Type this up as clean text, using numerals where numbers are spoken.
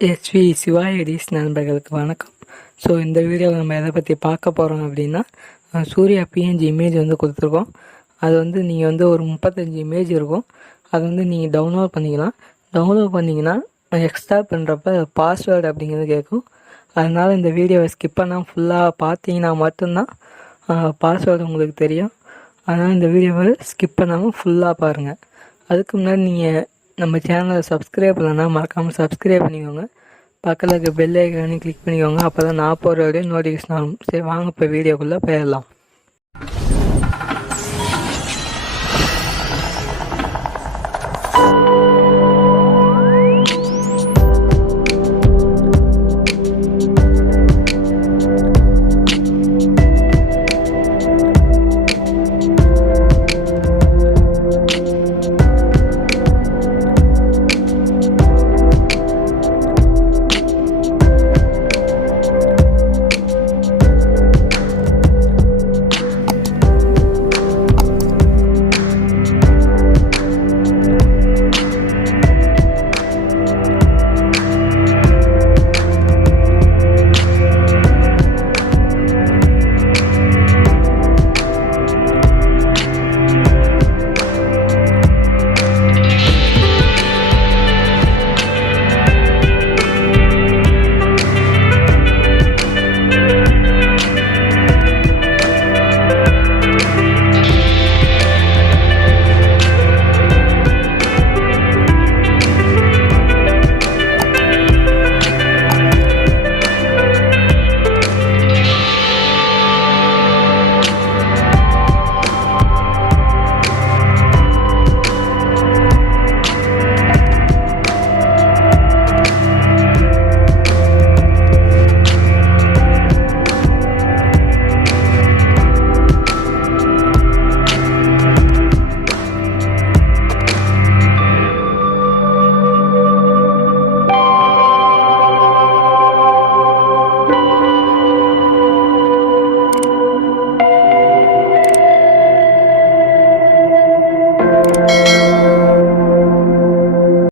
SIVA EDITZ நண்பர்களுக்கு வணக்கம். So இந்த வீடியோவில் நம்ம எதை பற்றி பார்க்க போகிறோம் அப்படின்னா, சூர்யா PNG இமேஜ் வந்து கொடுத்துருக்கோம். அது வந்து நீங்கள் வந்து ஒரு 35 இமேஜ் இருக்கும். அதை வந்து நீங்கள் டவுன்லோட் பண்ணிக்கலாம். டவுன்லோட் பண்ணிங்கன்னா எக்ஸ்ட்ரா பண்ணுறப்ப பாஸ்வேர்டு அப்படிங்கிறது கேட்கும். அதனால் இந்த வீடியோவை ஸ்கிப் பண்ணால் ஃபுல்லாக பார்த்தீங்கன்னா மட்டும்தான் பாஸ்வேர்டு உங்களுக்கு தெரியும். அதனால் இந்த வீடியோவை ஸ்கிப் பண்ணாமல் ஃபுல்லாக பாருங்கள். அதுக்கு முன்னாடி நீங்கள் நம்ம சேனலை சப்ஸ்கிரைப் பண்ணலன்னா மறக்காமல் சப்ஸ்கிரைப் பண்ணிக்கோங்க. பக்கத்தில் இருக்க பெல் ஐக்கானையும் கிளிக் பண்ணிக்கோங்க. அப்போ தான் நான் போகிற நோட்டிஃபிகேஷன் ஆகும். சரி, வாங்க இப்போ வீடியோக்குள்ளே போயிடலாம்.